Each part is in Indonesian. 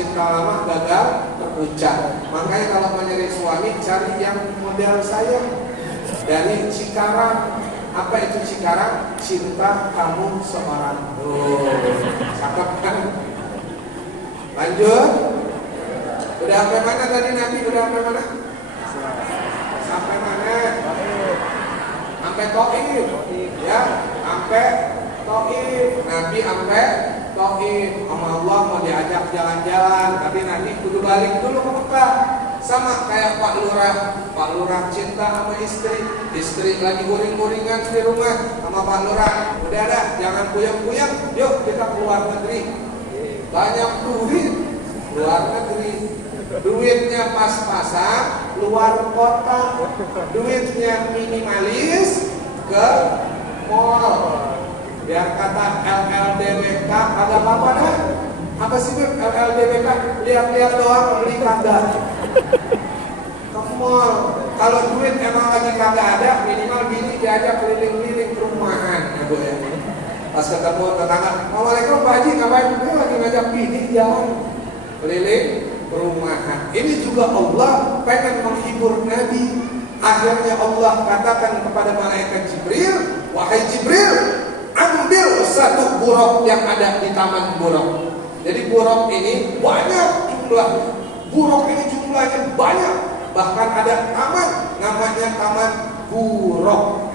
cinta lama gagal terucap. Makanya kalau mau nyari suami cari yang model saya dari Cikarang. Apa itu Cikarang? Cinta kamu seorang. Cakep kan? Lanjut. Udah sampai mana tadi Nabi? Udah sampai mana? Sampai mana? Sampai Taif. Ya, sampai Taif. Nabi sampai Taif. Sama Allah mau diajak jalan-jalan, tapi nanti kudu balik dulu ke Mekah. Sama kayak Pak Lurah cinta sama istri lagi guring-guringan di rumah sama Pak Lurah. Udah dah, jangan puyeng-puyeng, yuk kita keluar negeri. Banyak duit luar negeri, duitnya pas-pasan luar kota, duitnya minimalis ke mall. Biar kata LLDWK ada apa dah? Apa sih LLDWK? Lihat-lihat doang, beli kagak. Ke mall. Kalau duit emang lagi kagak ada, minimal bini diajak keliling-keliling perumahan, ya Bu ya. Pas ketemu tetangga, Assalamualaikum Pak Haji, ngapain? Ini lagi ngajak bini jalan keliling perumahan. Ini juga Allah pengen menghibur Nabi. Akhirnya Allah katakan kepada malaikat Jibril, wahai Jibril, ambil satu buruk yang ada di taman buruk. Jadi buruk ini banyak jumlahnya. Buruk ini jumlahnya banyak. Bahkan ada taman namanya taman buruk.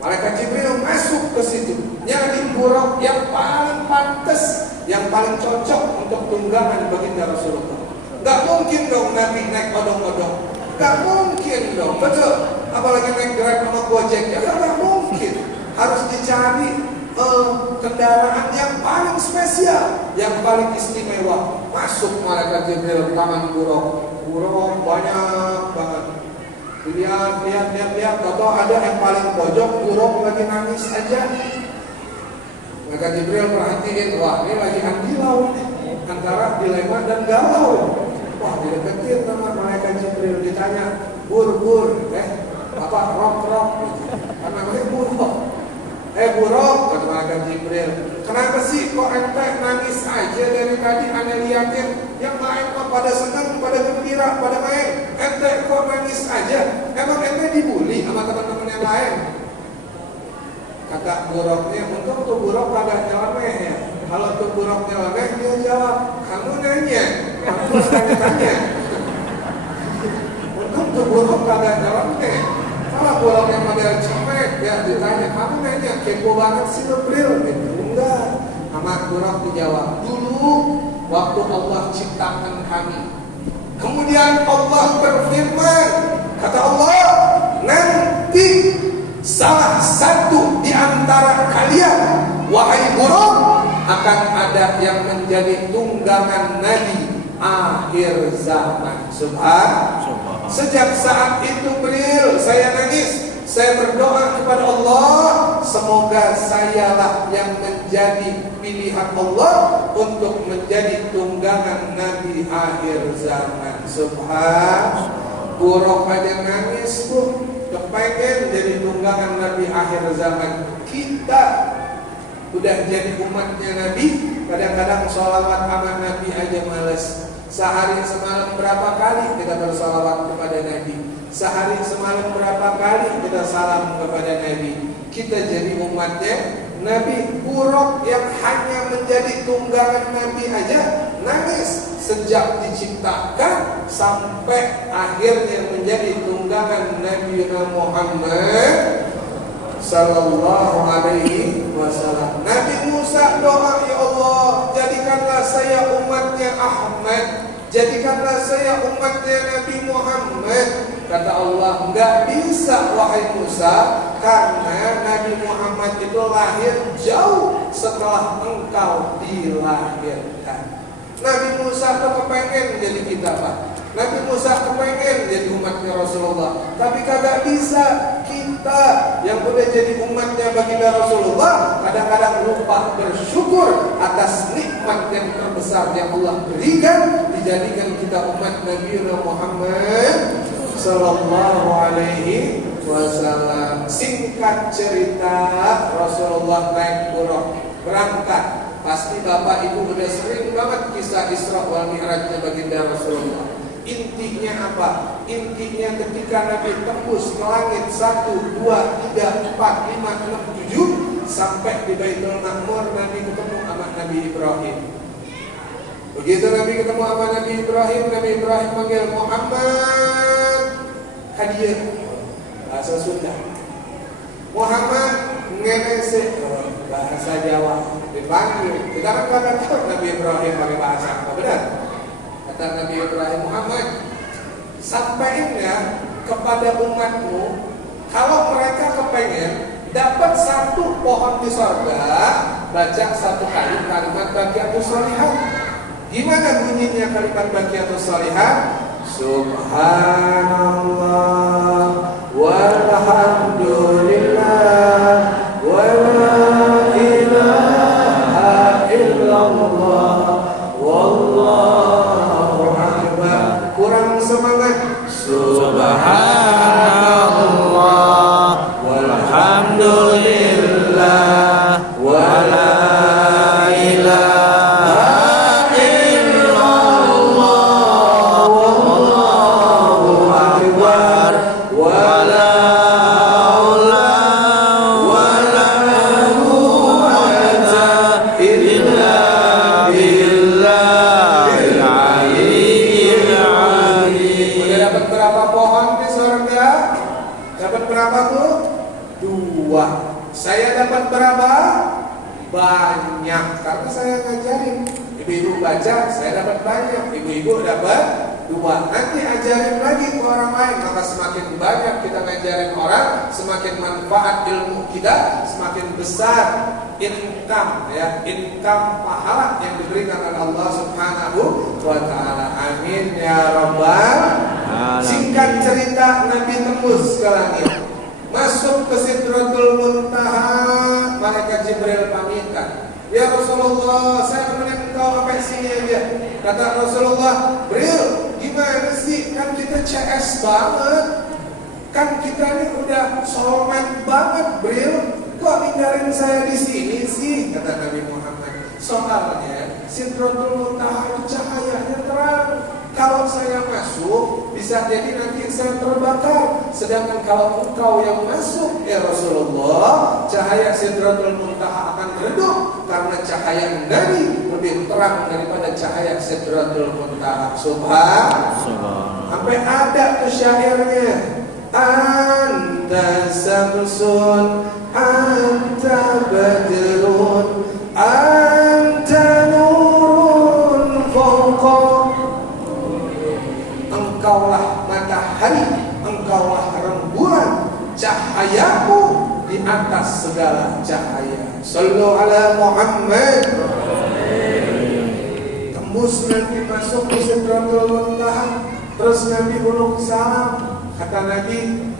Malaikat Jibril masuk ke situ, nyari buruk yang paling pantas, yang paling cocok untuk tunggangan baginda Rasulullah. Gak mungkin dong Nabi naik odong-odong. Gak mungkin dong, betul. Apalagi naik Grab sama Gojek, ya gak mungkin. Harus dicari kendaraan yang paling spesial, yang paling istimewa. Masuk malaikat Jibril taman buruk. Buruk banyak banget. Lihat. Tahu ada yang paling pojok buruk lagi nangis aja. Malaikat Jibril perhatiin, wah ini lagi andilau antara dilema dan galau. Wah dideketin sama malaikat Jibril, ditanya bur, apa rok, kan namanya buruk. Buruk, kata malaikat Jibril, kenapa sih kok ente nangis aja dari tadi? Ane liatin yang lain kok pada senang, pada gembira, pada main, ente kok nangis aja? Emang ente dibully sama teman-teman yang lain? Kata buruknya, untung tuh buruk kagak nyeleneh ya. Kalau tuh buruk nyeleneh, dia jawab, kamu nanya, kamu tanya. Untung tuh buruk kagak nyeleneh. Kalau buruk yang model cemek, ya ditanya, kamu nanya, kepo banget sih lo Bril, gitu. Enggak, sama buruk dijawab, dulu waktu Allah ciptakan kami, kemudian Allah berfirman, kata Allah, nanti salah satu di antara kalian, wahai buruk, akan ada yang menjadi tunggangan Nabi akhir zaman. Subhan. Sejak saat itu Bril, saya nangis, saya berdoa kepada Allah, semoga sayalah yang menjadi pilihan Allah untuk menjadi tunggangan Nabi akhir zaman. Subhan. Buruk aja nangis tuh, kepengen jadi tunggangan Nabi akhir zaman. Kita udah jadi umatnya Nabi, kadang-kadang sholawat sama Nabi aja males. Sehari semalam berapa kali kita bersalawat kepada Nabi? Sehari semalam berapa kali kita salam kepada Nabi? Kita jadi umatnya Nabi. Buruk yang hanya menjadi tunggangan Nabi aja nangis sejak diciptakan sampai akhirnya menjadi tunggangan Nabi Muhammad sallallahu alaihi wasallam. Nabi Musa doa, ya Allah, jadikanlah saya umatnya Ahmad, jadikanlah saya umatnya Nabi Muhammad. Kata Allah, enggak bisa wahai Musa, karena Nabi Muhammad itu lahir jauh setelah engkau dilahirkan. Nabi Musa tuh kepengen jadi kita, Pak. Nabi Musa kepengen jadi umatnya Rasulullah, tapi kagak bisa. Kita yang udah jadi umatnya baginda Rasulullah kadang-kadang lupa bersyukur atas nikmat yang terbesar yang Allah berikan, dijadikan kita umat Nabi Muhammad sallallahu alaihi wasallam. Singkat cerita, Rasulullah naik buruk berangkat Pasti Bapak Ibu udah sering banget kisah Isra wal Mi'rajnya baginda Rasulullah. Intinya apa? Intinya ketika Nabi tembus ke langit 1, 2, 3, 4, 5, 6, 7 sampai di Baitul Ma'mur, Nabi ketemu sama Nabi Ibrahim. Begitu Nabi ketemu sama Nabi Ibrahim panggil Muhammad hadir, bahasa Sunda. Muhammad ngenese, bahasa Jawa dipanggil. Kita kan gak tahu Nabi Ibrahim pakai bahasa apa, benar? Kata Nabi Ibrahim, Muhammad, sampaikan ya kepada umatmu, kalau mereka kepengen dapat satu pohon di sorga, baca satu kali kalimat Baqiyatus Sholihah. Gimana bunyinya kalimat Baqiyatus Sholihah? Subhanallah walhamdulillah wa la ilaha illallah wallahu akbar. Kurang semangat. Subhanallah walhamdulillah wa la ilaha illallah wallahu akbar wa la haula wa la quwwata illa billahil aliyyil azim. Udah dapat berapa pohon di surga? Dapat berapa tuh? 2. Saya dapat berapa? Banyak, karena saya ngajarin. Ibu-ibu baca, saya dapat banyak. Ibu-ibu dapat 2. Nanti ajarin lagi ke orang lain. Maka semakin banyak kita ngajarin orang, semakin manfaat ilmu kita, semakin besar income, ya, income pahala yang diberikan oleh Allah Subhanahu wa ta'ala. Amin ya rabbal alamin. Singkat cerita, Nabi tembus ke langit, masuk ke Sidratul Muntaha. Malaikat Jibril pamitan, ya Rasulullah, saya nemenin engkau sampai sini aja. Kata Rasulullah, Bril, gimana sih? Kan kita CS banget, kan kita ini udah soulmate banget, Bril. Kok ninggalin saya di sini sih? Kata Nabi Muhammad, soalnya Sidratul Muntaha itu cahayanya terang. Kalau saya masuk, bisa jadi nanti saya terbakar. Sedangkan kalau engkau yang masuk, ya Rasulullah, cahaya Sidratul Muntaha akan redup, karena cahaya Nabi lebih terang daripada cahaya Sidratul Muntaha. Subhanallah. Sampai ada tuh syairnya, anta samsun, anta badrun, anta nurun fawqa. Engkaulah matahari, engkaulah rembulan, cahayamu di atas segala cahaya. Sallu ala Muhammad. Tembus Nabi masuk ke Sidratul Muntaha, terus Nabi ulung salam. Kata Nabi,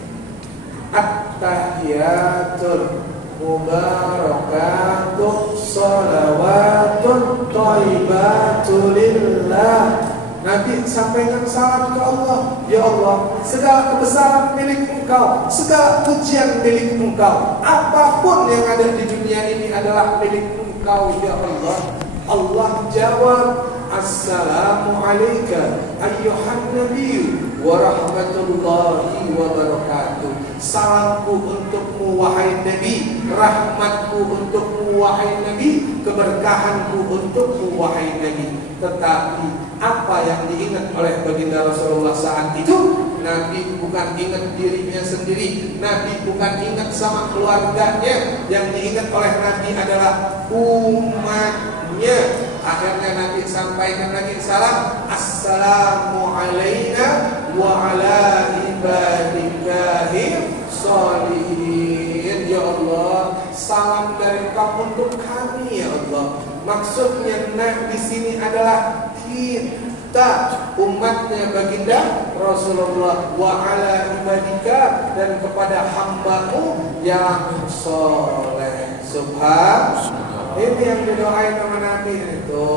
at-tahiyatul mubarakatuh salawatun thayyibatun lillah. Nabi sampaikan salam ke Allah, ya Allah, segala kebesaran milik Engkau, segala pujian milik Engkau, apapun yang ada di dunia ini adalah milik Engkau, ya Allah. Allah jawab, assalamu alayka ayyuhan nabiyyu wa rahmatullahi wa barakatuh. Salamku untukmu wahai Nabi, rahmatku untukmu wahai Nabi, keberkahanku untukmu wahai Nabi. Tetapi apa yang diingat oleh baginda Rasulullah saat itu, Nabi bukan ingat dirinya sendiri, Nabi bukan ingat sama keluarganya. Yang diingat oleh Nabi adalah umatnya. Akhirnya Nabi sampaikan lagi salam, assalamu alayna wa ala ibadikahim sholihin. Ya Allah, salam dari Engkau untuk kami, ya Allah. Maksudnya di sini adalah kita, umatnya baginda Rasulullah, wa ala ibadika, dan kepada hambamu yang soleh. Subhanallah. Ini yang didoain sama Nabi itu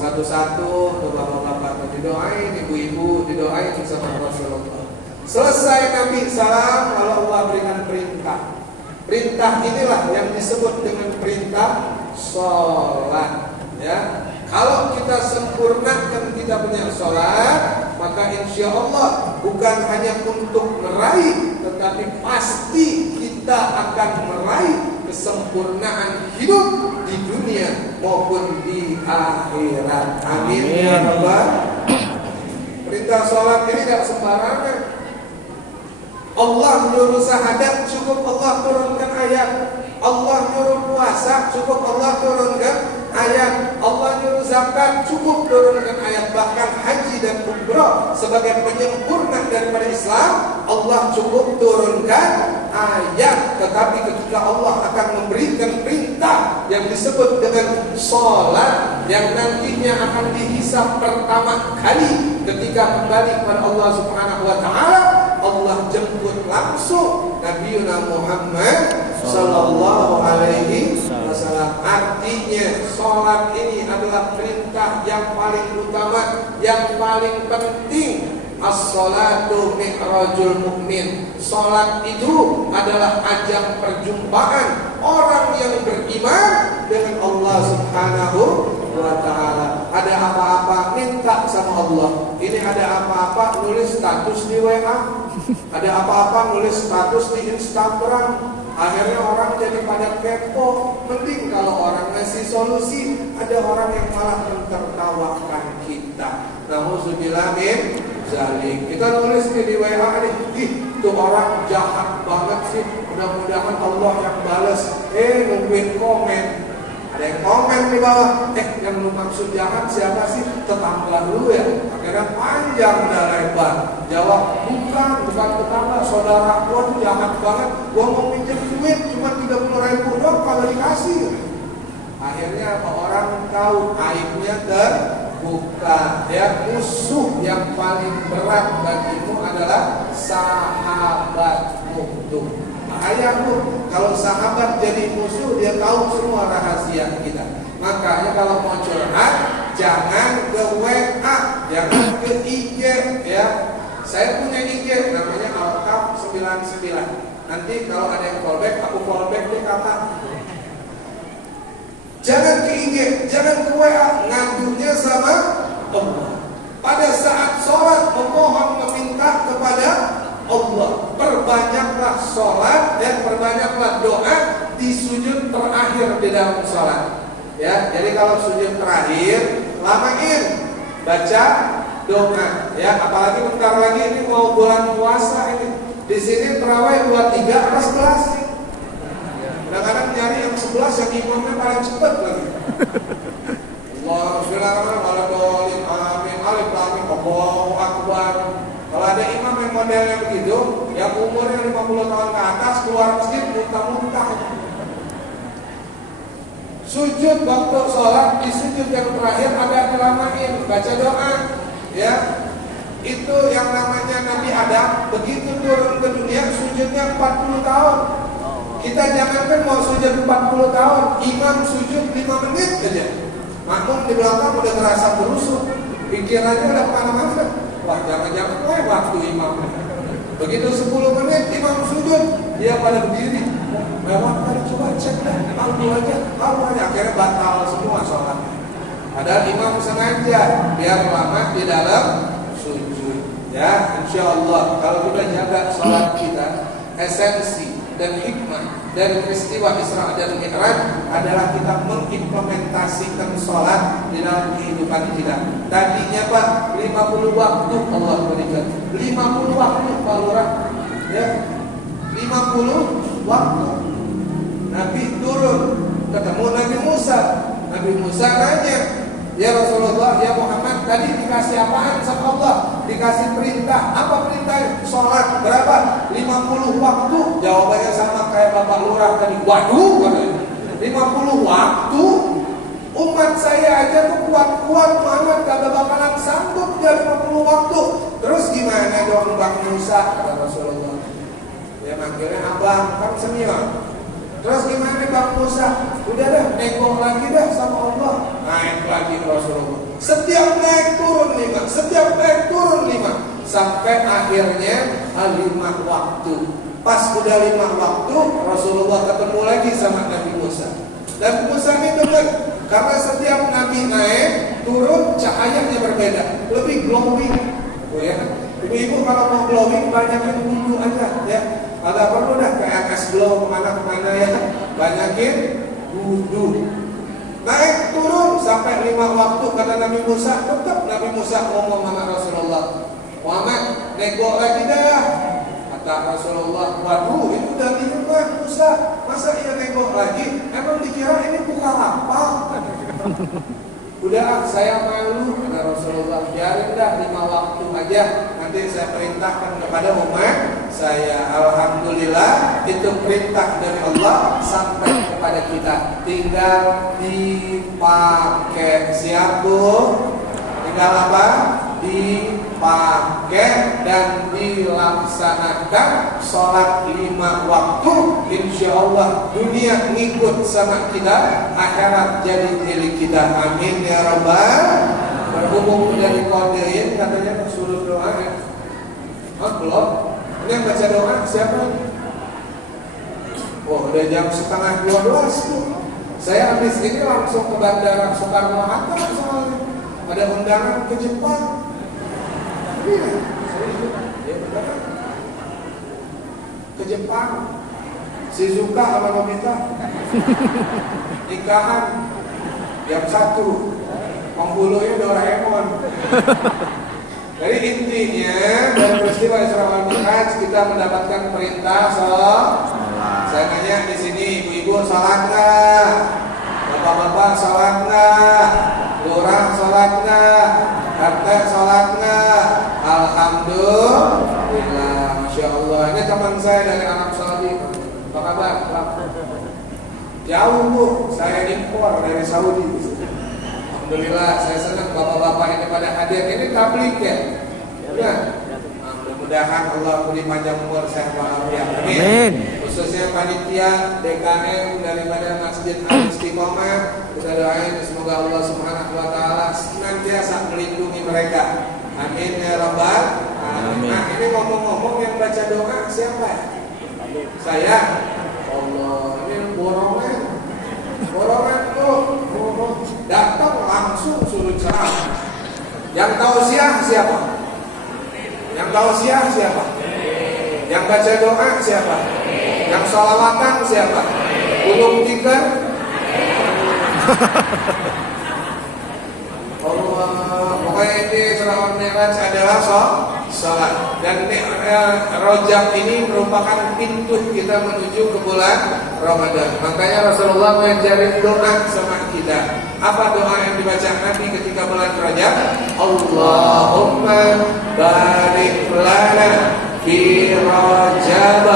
satu-satu tuh bapak-bapak didoain, ibu-ibu didoain sama Rasulullah. Selesai Nabi salam, lalu Allah berikan perintah. Perintah inilah yang disebut dengan perintah sholat. Ya, kalau kita sempurnakan kita punya sholat, maka insya Allah bukan hanya untuk meraih, tetapi pasti kita akan meraih kesempurnaan hidup di dunia maupun di akhirat. Amin ya Rabbal. Perintah sholat ini tidak sembarangan. Allah menyuruh syahadat, cukup Allah turunkan ayat. Allah nyuruh puasa, cukup Allah turunkan ayat. Allah nyuruh zakat, cukup turunkan ayat. Bahkan haji dan umrah sebagai penyempurna daripada Islam, Allah cukup turunkan ayat. Tetapi ketika Allah akan memberikan perintah yang disebut dengan sholat, yang nantinya akan dihisab pertama kali ketika kembali kepada Allah Subhanahu wa Ta'ala, Allah jemput langsung Nabi Muhammad sallallahu alaihi wasallam. Artinya sholat ini adalah perintah yang paling utama, yang paling penting. As-sholatu mi'rajul mu'min. Sholat itu adalah ajang perjumpaan orang yang beriman dengan Allah Subhanahu wa Ta'ala. Ada apa-apa minta sama Allah. Ini ada apa-apa nulis status di WA. Ada apa-apa nulis status di Instagram. Akhirnya orang jadi pada kepo. Mending kalau orang ngasih solusi, ada orang yang malah mentertawakan kita. Nauzubillah min zalik. Kita nulis di WA nih, itu orang jahat banget sih. Mudah-mudahan Allah yang balas. Nungguin komen. Ada yang komen di bawah, yang lu maksud jahat siapa sih? Tetangga lu ya? Akhirnya panjang dan lebar. Jawab, bukan tetangga, saudara gua tuh jahat banget. Gua mau pinjam duit cuma 30.000 doang kalau dikasih. Akhirnya orang tahu aibnya terbuka. Ya, musuh yang paling berat bagimu adalah sahabatmu tuh. Bahaya tuh kalau sahabat jadi musuh, dia tahu semua rahasia kita. Makanya kalau mau curhat, jangan ke WA, jangan ke IG ya. Saya punya IG namanya Alkaf 99. Nanti kalau ada yang callback, aku callback deh kakak. Jangan ke IG, jangan ke WA, ngadunya sama Allah. Pada saat sholat memohon meminta kepada Allah. Perbanyaklah sholat dan perbanyaklah doa di sujud terakhir di dalam sholat. Ya, jadi kalau sujud terakhir lamain baca doa. Ya, apalagi bentar lagi ini mau bulan puasa ini. Di sini terawih 23 atau 11. Kadang-kadang nyari yang 11 yang imamnya paling cepat lagi. Bismillahirrahmanirrahim. Amin. Alif lam mim. Allahu akbar. Kalau ada imam yang modelnya begitu, yang umurnya 50 tahun ke atas, keluar masjid muntah-muntah. Sujud waktu sholat, di sujud yang terakhir ada dilamain, baca doa. Ya, itu yang namanya Nabi Adam, begitu turun ke dunia, sujudnya 40 tahun. Kita jangankan mau sujud 40 tahun, imam sujud 5 menit aja. Makmum di belakang udah terasa berusuk, pikirannya udah kemana-mana. Wah, jangan-jangan waktu imam. Begitu 10 menit imam sujud, dia pada berdiri. Lewat kali, coba cek dah, tahu aja. Akhirnya batal semua sholat. Padahal imam sengaja biar lama di dalam sujud. Ya, insya Allah kalau kita jaga sholat kita, esensi dan hikmah dari peristiwa Isra dan Mi'raj adalah kita mengimplementasikan sholat di dalam kehidupan kita. Tadinya Pak, 50 waktu Allah berikan. 50 waktu Pak Lurah. Ya, 50 waktu. Nabi turun, ketemu Nabi Musa. Nabi Musa nanya, ya Rasulullah, ya Muhammad, tadi dikasih apaan sama Allah? Dikasih perintah, apa perintahnya? Sholat berapa? 50 waktu. Jawabannya sama kayak Bapak Lurah tadi. Waduh, katanya 50 waktu. Umat saya aja tuh kuat-kuat banget, kagak bakalan sanggup dia 50 waktu. Terus gimana dong Bang Musa? Kata Rasulullah. Dia manggilnya abang, kan senior. Terus gimana Bang Musa? Udah dah, nengok lagi dah sama Allah. Naik lagi Rasulullah. Setiap naik turun 5, setiap naik turun 5, sampai akhirnya 5 waktu. Pas udah 5 waktu, Rasulullah ketemu lagi sama Nabi Musa. Dan Musa ini dengar, Karena setiap Nabi naik, turun, cahayanya berbeda, lebih glowing. Oh ya, ibu-ibu kalau mau glowing banyakin wudhu aja ya. Kalau perlu dah PNS glow kemana-kemana ya, banyakin wudhu. Naik turun sampai 5 waktu kata Nabi Musa, tetap Nabi Musa ngomong sama Rasulullah, Muhammad nego lagi dah. Kata Rasulullah, waduh itu udah 5 Musa, masa iya nego lagi? Emang dikira ini buka lapak? Udah saya malu, kata Rasulullah, biarin dah 5 waktu aja, nanti saya perintahkan kepada umat saya. Alhamdulillah itu perintah dari Allah sampai kepada kita, tinggal dipakai. Siap Bu? Tinggal apa? Dipakai dan dilaksanakan sholat 5 waktu. Insya Allah dunia ngikut sama kita, akhirat jadi milik kita. Amin ya Rabbal. Berhubung dari kodein katanya suruh doa ya. Oh belum? Ini yang baca doa siapa? Oh udah jam 11:30 tuh. Saya habis ini langsung ke Bandara Soekarno-Hatta soalnya ada undangan ke Jepang. Iya, ke Jepang. Shizuka sama Nobita nikahan jam 1. Penghulunya Doraemon. Jadi intinya dari peristiwa Isra wal Mi'raj kita mendapatkan perintah sholat. Saya nanya di sini, ibu-ibu sholat nggak? Bapak-bapak sholat nggak? Lurah sholat nggak? RT sholat nggak? Alhamdulillah, Masya Allah. Ini teman saya dari Arab Saudi. Apa kabar? Jauh Bu, saya impor dari Saudi. Alhamdulillah, saya senang bapak-bapak ini pada hadir. Ini tabligh ya? Ya. Mudah-mudahan Allah beri panjang umur, sehat walafiat. Amin. Khususnya panitia DKM daripada Masjid Al-Istiqomah, kita doain semoga Allah Subhanahu wa taala senantiasa melindungi mereka. Amin ya Rabbal alamin. Nah, ini ngomong-ngomong yang baca doa siapa? Saya. Allah, ini borongan. Borongan tuh. Datang langsung suruh ceramah. Yang tausiah siapa? Yang tausiah siapa? Yang baca doa siapa? Yang sholawatan siapa? Gulung tikar? Allah, pokoknya ini Isra wal Mi'raj adalah sholat. Dan Rajab ini merupakan pintu kita menuju ke bulan Ramadan. Makanya Rasulullah mengajarin doa sama kita. Apa doa yang dibaca Nabi ketika bulan Rajab? Allahumma barik lana fi Rajab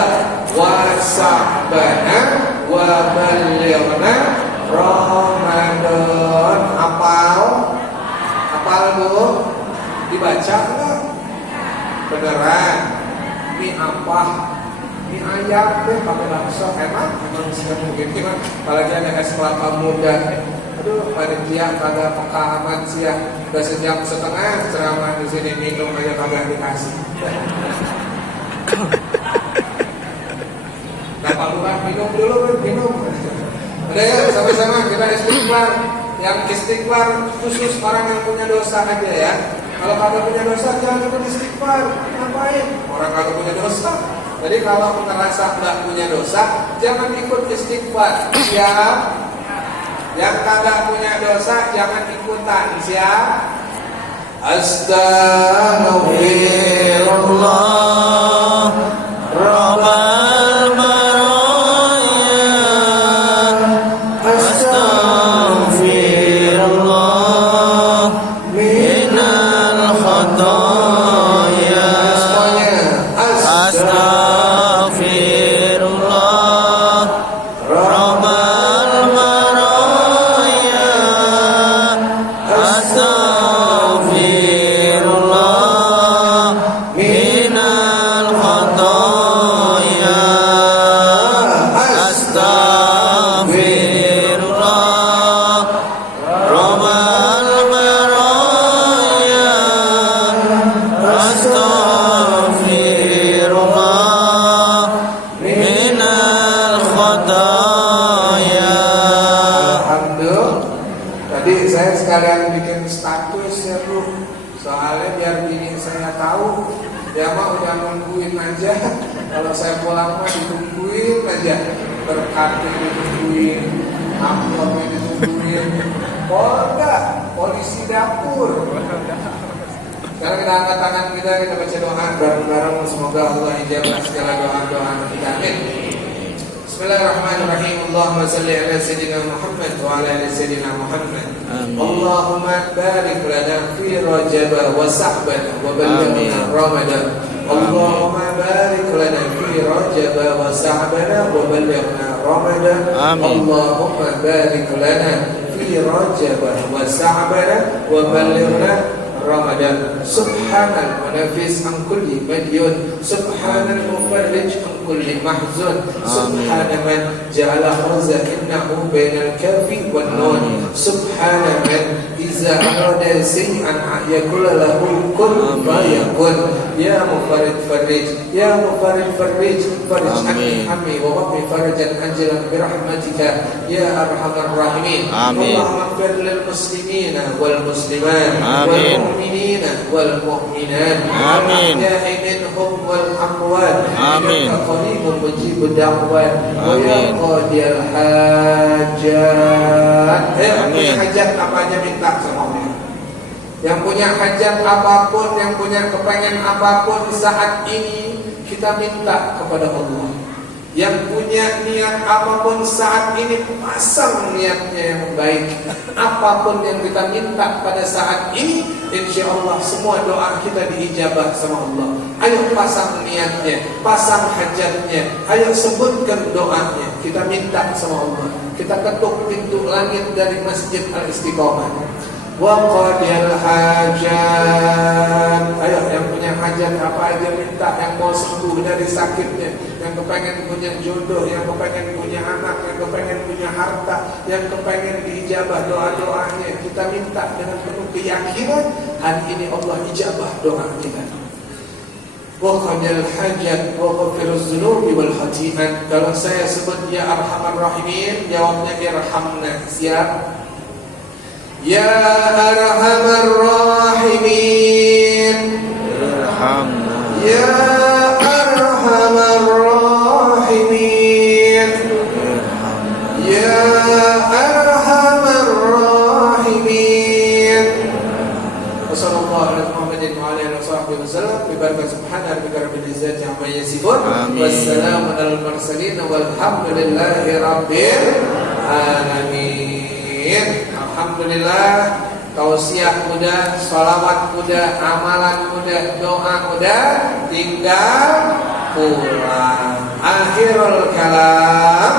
wa Sa'bana wa ballighna Ramadan. Apal Bu? Dibaca enggak? Beneran? Ini apa? Ini ayam deh pakai bakso. Emang sudah mungkin gimana? Apalagi ada es kelapa muda. Aduh, panitia kagak peka amat sih ya. Udah sejam setengah ceramah di sini, minum aja kagak dikasih. Bapak Lurah minum dulu, minum. Udah ya, sama-sama kita istighfar. Yang istighfar khusus orang yang punya dosa aja ya. Kalau kagak punya dosa jangan ikut istighfar. Ngapain? Orang kagak punya dosa. Jadi kalau merasa nggak punya dosa, jangan ikut istighfar. Siap? Yang kagak punya dosa jangan ikutan. Siap? Astaghfirullah Rabbal Baraya. Astaghfirullah minal khataya. Astaghfirullah Rabbal Baraya. Astaghfirullah Soalnya biar bini saya tahu, dia mah udah nungguin aja. Kalau saya pulang mah ditungguin aja, berkatnya ditungguin, amplopnya ditungguin. Oh enggak, polisi dapur. Sekarang kita angkat tangan kita baca doa bareng-bareng. Semoga Allah ijabah segala doa-doa kita. Amin. Bismillahirrahmanirrahim. Allahumma salli ala Sayyidina Muhammad wa ala ali Sayyidina Muhammad. Allahumma barik lana fi Rajab wa Sa'ban wa ballighna Ramadan. Allahumma barik lana fi Rajab wa Sa'ban wa ballighna Ramadan. Allahumma barik lana fi Rajab wa Sa'ban wa ballighna Ramadan. Subhanal munafis an kulli madyun, subhanal mufarrij an kulli mahzun, subhana man ja'ala khaza'inahu bainal kafi wan nun, subhana man iza arada say'an yakula lahu kun fayakun. Ya mufarrid farrij, ya mufarrid farrij, farij anni hammi wa waqi farajan ajalan birahmatika ya arhamar rahimin. Allahumma ighfir lil muslimina wal muslimat wal mu'minina wal mu'minat, amin, ya minhum wal amwat, amin, ya qaribun mujibud da'wat, ya qadiyal hajat. Amin. Hajat apa aja minta sama Allah. Yang punya hajat apapun, yang punya kepengen apapun saat ini, kita minta kepada Allah. Yang punya niat apapun saat ini, pasang niatnya yang baik. Apapun yang kita minta pada saat ini, insya Allah semua doa kita diijabah sama Allah. Ayo pasang niatnya, pasang hajatnya, ayo sebutkan doanya. Kita minta sama Allah. Kita ketuk pintu langit dari Masjid Al-Istiqomah. Wa qadiyal hajat. Ayo yang punya hajat apa aja minta, yang mau sembuh dari sakitnya, yang kepengen punya jodoh, yang kepengen punya anak, yang kepengen punya harta, yang kepengen diijabah doa-doanya, kita minta dengan penuh keyakinan hari ini Allah ijabah doa kita. Wa qadiyal hajat wa ghafiruz dzunubi wal khati'at. Kalau saya sebut ya arhamar rahimin, jawabnya irhamna. Siap? Ya arhamar rahimin, irhamna. Ya arhamar rahimin, irhamna. Ya arhamar rahimin. Wassallallahu ala Muhammadin wa ala alihi wasallam. Bi barakati subhana rabbika rabbil izzati amma yasifun. Wassalamu alal mursalin walhamdulillahi rabbil alamin. Alhamdulillah, tausiah udah, sholawat udah, amalan udah, doa udah, tinggal pulang. Akhirul kalam.